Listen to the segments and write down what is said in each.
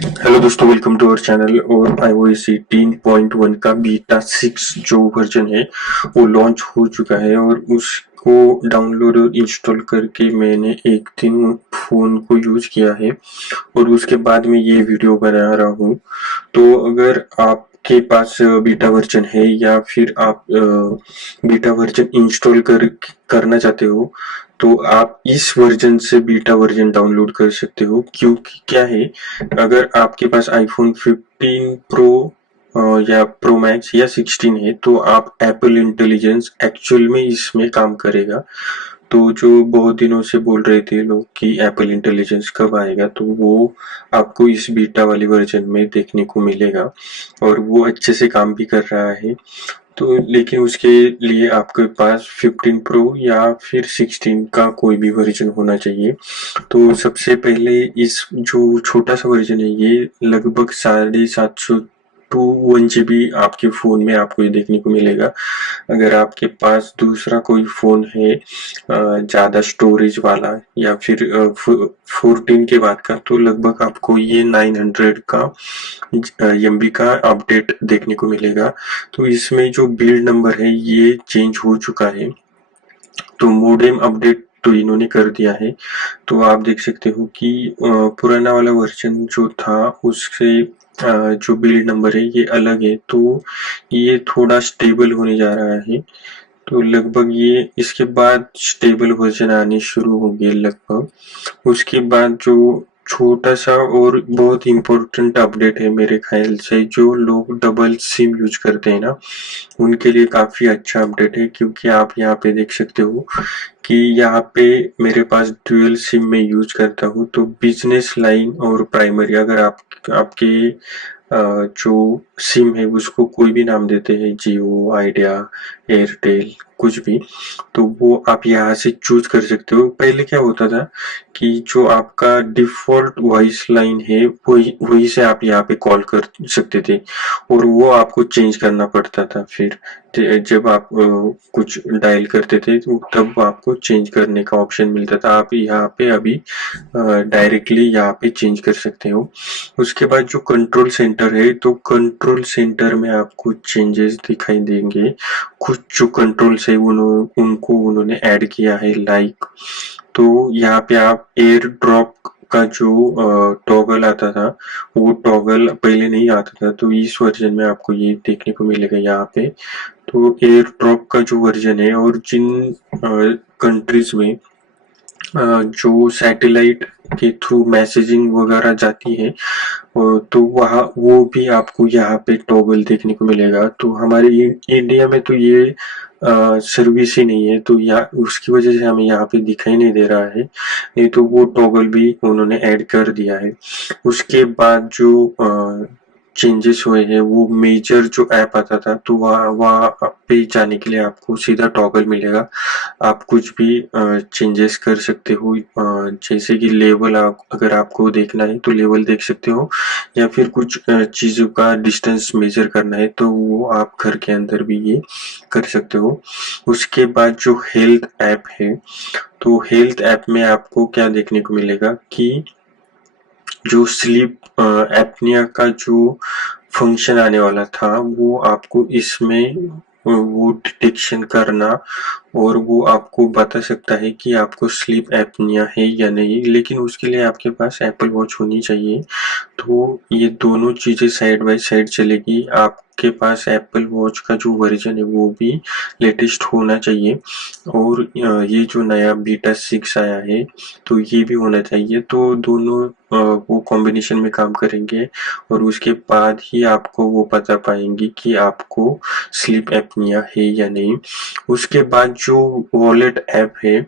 Hello दोस्तों, welcome to our channel. और iOS 18.1 का बीटा 6 जो वर्जन है वो लॉन्च हो चुका है और उसको डाउनलोड और इंस्टॉल करके मैंने एक दिन फोन को यूज किया है और उसके बाद में ये वीडियो बना रहा हूँ। तो अगर आपके पास बीटा वर्जन है या फिर आप बीटा वर्जन इंस्टॉल करना चाहते हो तो आप इस वर्जन से बीटा वर्जन डाउनलोड कर सकते हो। क्योंकि क्या है, अगर आपके पास आईफोन 15 प्रो या प्रो मैक्स या 16 है तो आप एप्पल इंटेलिजेंस एक्चुअल में इसमें काम करेगा। तो जो बहुत दिनों से बोल रहे थे लोग कि एप्पल इंटेलिजेंस कब आएगा, तो वो आपको इस बीटा वाले वर्जन में देखने को मिलेगा और वो अच्छे से काम भी कर रहा है। तो लेकिन उसके लिए आपके पास 15 प्रो या फिर 16 का कोई भी वर्जन होना चाहिए। तो सबसे पहले इस जो छोटा सा वर्जन है ये लगभग 750 टू 1 GB आपके फोन में आपको ये देखने को मिलेगा। अगर आपके पास दूसरा कोई फोन है ज्यादा स्टोरेज वाला या फिर 14 के बाद का, तो लगभग आपको ये 900 का MB का अपडेट देखने को मिलेगा। तो इसमें जो बिल्ड नंबर है ये चेंज हो चुका है, तो मोडेम अपडेट तो इन्होंने कर दिया है। तो आप देख सकते हो कि पुराना वाला वर्जन जो था उससे जो बिल्ड नंबर है ये अलग है, तो ये थोड़ा स्टेबल होने जा रहा है। तो लगभग ये इसके बाद स्टेबल वर्जन आने शुरू होंगे लगभग। उसके बाद जो छोटा सा और बहुत इम्पोर्टेंट अपडेट है मेरे ख्याल से, जो लोग डबल सिम यूज करते हैं ना उनके लिए काफी अच्छा अपडेट है। क्योंकि आप यहाँ पे देख सकते हो कि यहाँ पे मेरे पास ड्यूअल सिम में यूज करता हूँ, तो बिजनेस लाइन और प्राइमरी अगर आप आपके जो सिम है उसको कोई भी नाम देते हैं, जियो, आइडिया, एयरटेल, कुछ भी, तो वो आप यहाँ से चूज कर सकते हो। पहले क्या होता था कि जो आपका डिफॉल्ट वॉइस लाइन है वही वही से आप यहाँ पे कॉल कर सकते थे और वो आपको चेंज करना पड़ता था। फिर जब आप कुछ डायल करते थे तो तब आपको चेंज करने का ऑप्शन मिलता था। आप यहाँ पे अभी डायरेक्टली यहाँ पे चेंज कर सकते हो। उसके बाद जो कंट्रोल सेंटर है, तो कंट्रोल सेंटर में आपको चेंजेस दिखाई देंगे। कुछ जो कंट्रोल्स है उनको उन्होंने ऐड किया है, लाइक तो यहाँ पे आप एयर ड्रॉप का जो टॉगल आता था वो टॉगल पहले नहीं आता था, तो इस वर्जन में आपको ये देखने को मिलेगा यहाँ पे। तो एयर ड्रॉप का जो वर्जन है और जिन कंट्रीज में जो सैटेलाइट के थ्रू मैसेजिंग वगैरह जाती है तो वहाँ वो भी आपको यहाँ पे टॉगल देखने को मिलेगा। तो हमारे इंडिया में तो ये सर्विस ही नहीं है, तो या उसकी वजह से हमें यहाँ पे दिखाई नहीं दे रहा है। नहीं तो वो टॉगल भी उन्होंने ऐड कर दिया है। उसके बाद जो चेंजेस हुए हैं वो मेजर जो ऐप आता था, तो वहाँ पे जाने के लिए आपको सीधा टॉगल मिलेगा। आप कुछ भी चेंजेस कर सकते हो, जैसे कि लेवल अगर आपको देखना है तो लेवल देख सकते हो, या फिर कुछ चीजों का डिस्टेंस मेजर करना है तो वो आप घर के अंदर भी ये कर सकते हो। उसके बाद जो हेल्थ ऐप है, तो हेल्थ ऐप में आपको क्या देखने को मिलेगा कि जो स्लीप एपनिया का जो फंक्शन आने वाला था वो आपको इसमें वो डिटेक्शन करना और वो आपको बता सकता है कि आपको स्लीप एपनिया है या नहीं। लेकिन उसके लिए आपके पास एप्पल वॉच होनी चाहिए। तो ये दोनों चीजें साइड बाय साइड चलेगी। आपके पास एप्पल वॉच का जो वर्जन है वो भी लेटेस्ट होना चाहिए और ये जो नया बीटा 6 आया है तो ये भी होना चाहिए। तो दोनों वो कॉम्बिनेशन में काम करेंगे और उसके बाद ही आपको वो बता पाएंगे कि आपको स्लीप एपनिया है या नहीं। उसके बाद जो वॉलेट ऐप है,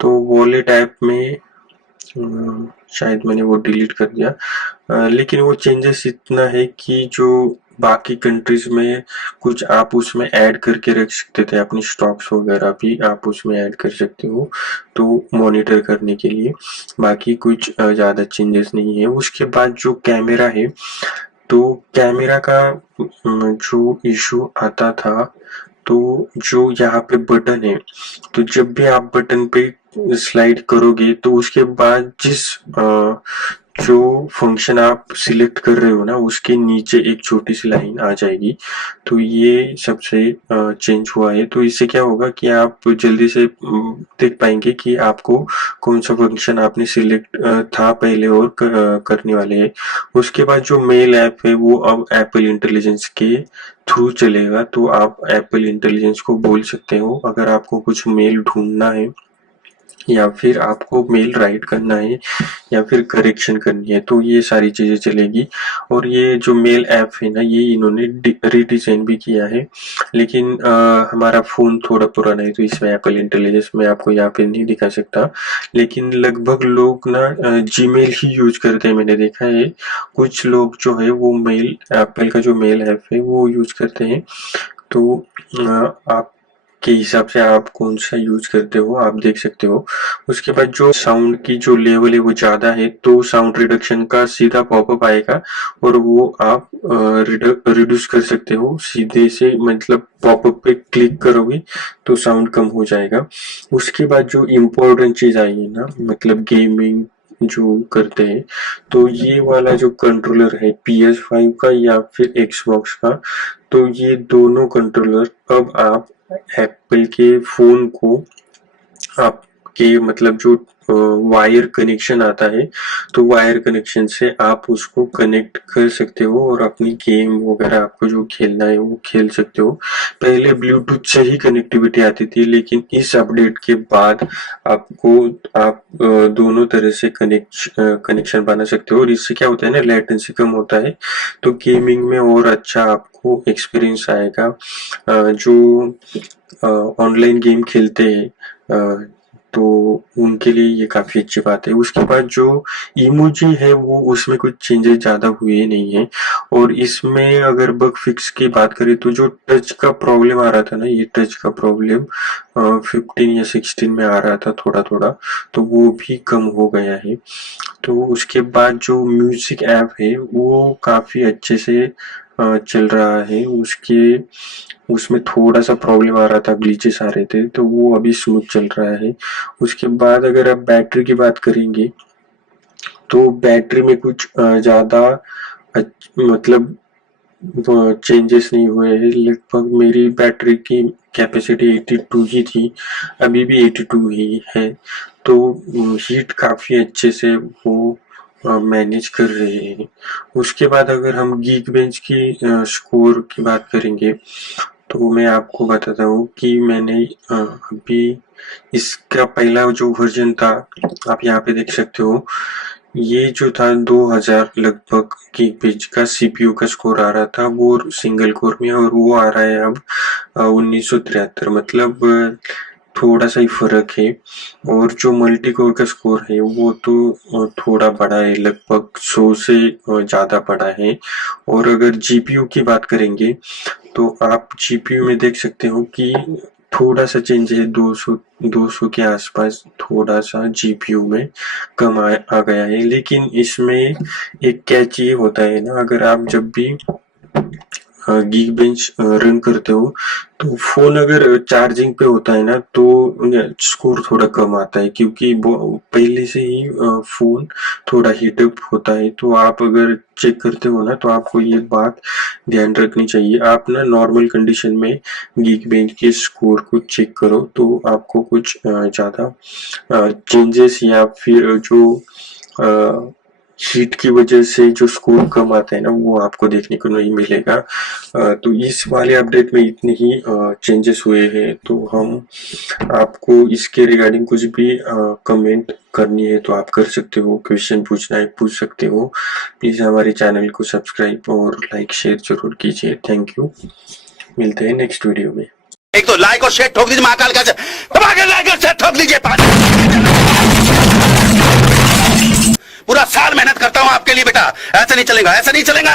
तो वॉलेट ऐप में शायद मैंने वो डिलीट कर दिया, लेकिन वो चेंजेस इतना है कि जो बाकी कंट्रीज में कुछ आप उसमें ऐड करके रख सकते थे, अपनी स्टॉक्स वगैरह भी आप उसमें ऐड कर सकते हो तो मॉनिटर करने के लिए। बाकी कुछ ज्यादा चेंजेस नहीं है। उसके बाद जो कैमरा है, तो कैमरा का जो इशू आता था, तो जो यहाँ पे बटन है, तो जब भी आप बटन पे स्लाइड करोगे तो उसके बाद जिस जो फंक्शन आप सिलेक्ट कर रहे हो ना उसके नीचे एक छोटी सी लाइन आ जाएगी। तो ये सबसे चेंज हुआ है। तो इससे क्या होगा कि आप जल्दी से देख पाएंगे कि आपको कौन सा फंक्शन आपने सिलेक्ट था पहले और करने वाले हैं। उसके बाद जो मेल ऐप है वो अब एप्पल इंटेलिजेंस के थ्रू चलेगा। तो आप एप्पल इंटेलिजेंस को बोल सकते हो अगर आपको कुछ मेल ढूंढना है या फिर आपको मेल राइट करना है या फिर करेक्शन करनी है तो ये सारी चीजें चलेगी। और ये जो मेल ऐप है ना ये इन्होंने रीडिजाइन भी किया है। लेकिन हमारा फोन थोड़ा पुराना है तो इसमें एप्पल इंटेलिजेंस में आपको यहाँ पे नहीं दिखा सकता। लेकिन लगभग लोग ना जीमेल ही यूज करते हैं, मैंने देखा है। कुछ लोग जो है वो मेल एप्पल का जो मेल ऐप है वो यूज करते हैं। तो आप के हिसाब से आप कौन सा यूज करते हो आप देख सकते हो। उसके बाद जो साउंड की जो लेवल है वो ज्यादा है तो साउंड रिडक्शन का सीधा पॉपअप आएगा और वो आप रिड्यूस कर सकते हो सीधे से, मतलब पॉपअप पे क्लिक करोगे तो साउंड कम हो जाएगा। उसके बाद जो इम्पोर्टेंट चीज आई है ना, मतलब गेमिंग जो करते हैं तो ये वाला जो कंट्रोलर है PS5 का या फिर Xbox का, तो ये दोनों कंट्रोलर अब आप एप्पल के फोन को आपके मतलब जो वायर कनेक्शन आता है तो वायर कनेक्शन से आप उसको कनेक्ट कर सकते हो और अपनी गेम वगैरह आपको जो खेलना है वो खेल सकते हो। पहले ब्लूटूथ से ही कनेक्टिविटी आती थी लेकिन इस अपडेट के बाद आपको आप दोनों तरह से कनेक्शन बना सकते हो और इससे क्या होता है ना, लेटेंसी कम होता है तो गेमिंग में और अच्छा आपको एक्सपीरियंस आएगा। जो ऑनलाइन गेम खेलते हैं तो उनके लिए ये काफी अच्छी बात है। उसके बाद जो इमोजी है वो उसमें कुछ चेंजेस ज्यादा हुए नहीं है। और इसमें अगर बग फिक्स की बात करें तो जो टच का प्रॉब्लम आ रहा था ना, ये टच का प्रॉब्लम 15 या 16 में आ रहा था थोड़ा थोड़ा, तो वो भी कम हो गया है। तो उसके बाद जो म्यूजिक ऐप है वो काफी अच्छे से चल रहा है। उसमें थोड़ा सा प्रॉब्लम आ रहा था, ग्लिचेस आ रहे थे, तो वो अभी स्मूथ चल रहा है। उसके बाद अगर आप बैटरी की बात करेंगे तो बैटरी में कुछ ज्यादा मतलब चेंजेस नहीं हुए हैं। लगभग मेरी बैटरी की कैपेसिटी 82 ही थी, अभी भी 82 ही है। तो हीट काफी अच्छे से वो मैनेज कर रहे हैं। उसके बाद अगर हम गीक बेंच की स्कोर की बात करेंगे तो मैं आपको बताता हूँ कि मैंने अभी इसका पहला जो वर्जन था आप यहाँ पे देख सकते हो, ये जो था 2000 लगभग गीक का सीपीयू का स्कोर आ रहा था वो सिंगल कोर में, और वो आ रहा है अब 1973, मतलब थोड़ा सा ही फर्क है। और जो मल्टी कोर का स्कोर है वो तो थोड़ा बड़ा है, लगभग 100 से ज्यादा बड़ा है। और अगर जीपीयू की बात करेंगे तो आप जीपीयू में देख सकते हो कि थोड़ा सा चेंज है, 200 के आसपास थोड़ा सा जीपीयू में कम आ गया है। लेकिन इसमें एक कैच ये होता है ना, अगर आप जब भी गीक बेंच रन करते हो तो फोन अगर चार्जिंग पे होता है ना तो स्कोर थोड़ा कम आता है, क्योंकि पहले से ही फोन थोड़ा हीटअप होता है। तो आप अगर चेक करते हो ना तो आपको ये बात ध्यान रखनी चाहिए। आप ना नॉर्मल कंडीशन में गीक बेंच के स्कोर को चेक करो तो आपको कुछ ज्यादा चेंजेस या फिर जो हीट की वजह से जो स्कोर कम आता है ना वो आपको देखने को नहीं मिलेगा। तो इस वाले अपडेट में इतने ही चेंजेस हुए हैं। तो हम आपको इसके रिगार्डिंग कुछ भी कमेंट करनी है तो आप कर सकते हो, क्वेश्चन पूछना है पूछ सकते हो। प्लीज हमारे चैनल को सब्सक्राइब और लाइक शेयर जरूर कीजिए। थैंक यू, मिलते हैं नेक्स्ट वीडियो में। एक तो लाइक और शेयर ठोक दीजिए, महाकाल का लाइक और शेयर ठोक दीजिए। पूरा साल मेहनत करता हूं आपके लिए बेटा, ऐसा नहीं चलेगा, ऐसा नहीं चलेगा।